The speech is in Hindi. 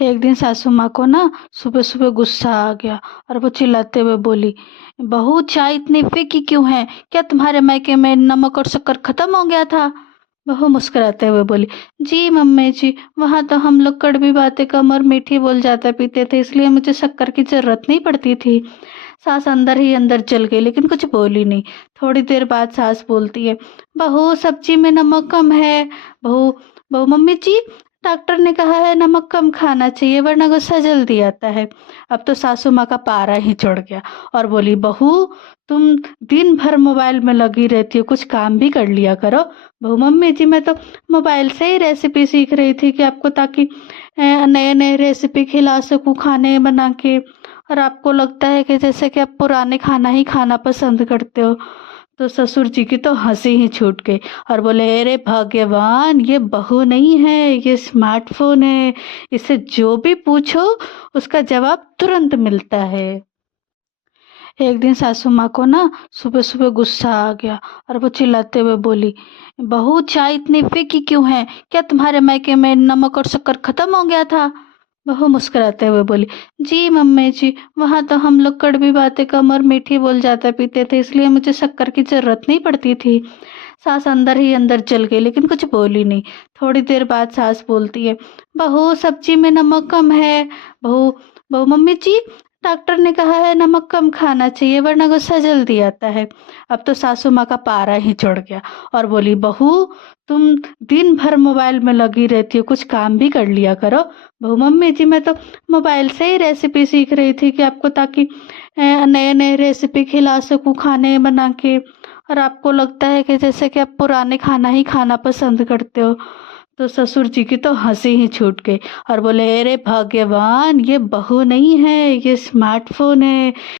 एक दिन सासू माँ को ना सुबह सुबह गुस्सा आ गया और वो चिल्लाते हुए बोली, बहू चाय इतनी फीकी क्यों है? क्या तुम्हारे मायके में नमक और शक्कर खत्म हो गया था? बहू मुस्कुराते हुए बोली, जी मम्मी जी, वहाँ तो हम लोग कड़वी बातें कम और मीठी बोल जाता पीते थे, इसलिए मुझे शक्कर की जरूरत नहीं पड़ती थी। सास अंदर ही अंदर जल गई लेकिन कुछ बोली नहीं। थोड़ी देर बाद सास बोलती है, बहू सब्जी में नमक कम है। बहू बहू मम्मी जी, डॉक्टर ने कहा है नमक कम खाना चाहिए वरना गुस्सा जल्दी आता है। अब तो सासू माँ का पारा ही चढ़ गया और बोली, बहू तुम दिन भर मोबाइल में लगी रहती हो, कुछ काम भी कर लिया करो। बहू, मम्मी जी मैं तो मोबाइल से ही रेसिपी सीख रही थी कि आपको, ताकि नए नए रेसिपी खिला सकूं खाने बना के। और आपको लगता है कि जैसे कि आप पुराने खाना ही खाना पसंद करते हो। तो ससुर जी की तो हंसी ही छूट गई और बोले, अरे भगवान, ये बहू नहीं है, ये स्मार्टफोन है। इससे जो भी पूछो उसका जवाब तुरंत मिलता है। एक दिन सासू माँ को ना सुबह सुबह गुस्सा आ गया और वो चिल्लाते हुए बोली, बहू चाय इतनी फीकी क्यों है? क्या तुम्हारे मायके में नमक और शक्कर खत्म हो गया था? बहू मुस्कुराते हुए बोली, जी मम्मी जी, वहाँ तो हम लोग कड़वी बातें कम और मीठी बोल जाता पीते थे, इसलिए मुझे शक्कर की जरूरत नहीं पड़ती थी। सास अंदर ही अंदर जल गई लेकिन कुछ बोली नहीं। थोड़ी देर बाद सास बोलती है, बहू सब्जी में नमक कम है। बहू बहू मम्मी जी, डॉक्टर ने कहा है नमक कम खाना चाहिए वरना गुस्सा जल्दी आता है। अब तो सासू माँ का पारा ही चढ़ गया और बोली, बहू तुम दिन भर मोबाइल में लगी रहती हो, कुछ काम भी कर लिया करो। बहू, मम्मी जी मैं तो मोबाइल से ही रेसिपी सीख रही थी कि आपको, ताकि नए नए रेसिपी खिला सकूं खाने बना के। और आपको लगता है कि जैसे कि आप पुराने खाना ही खाना पसंद करते हो। तो ससुर जी की तो हंसी ही छूट गई और बोले, अरे भगवान, ये बहू नहीं है, ये स्मार्टफोन है।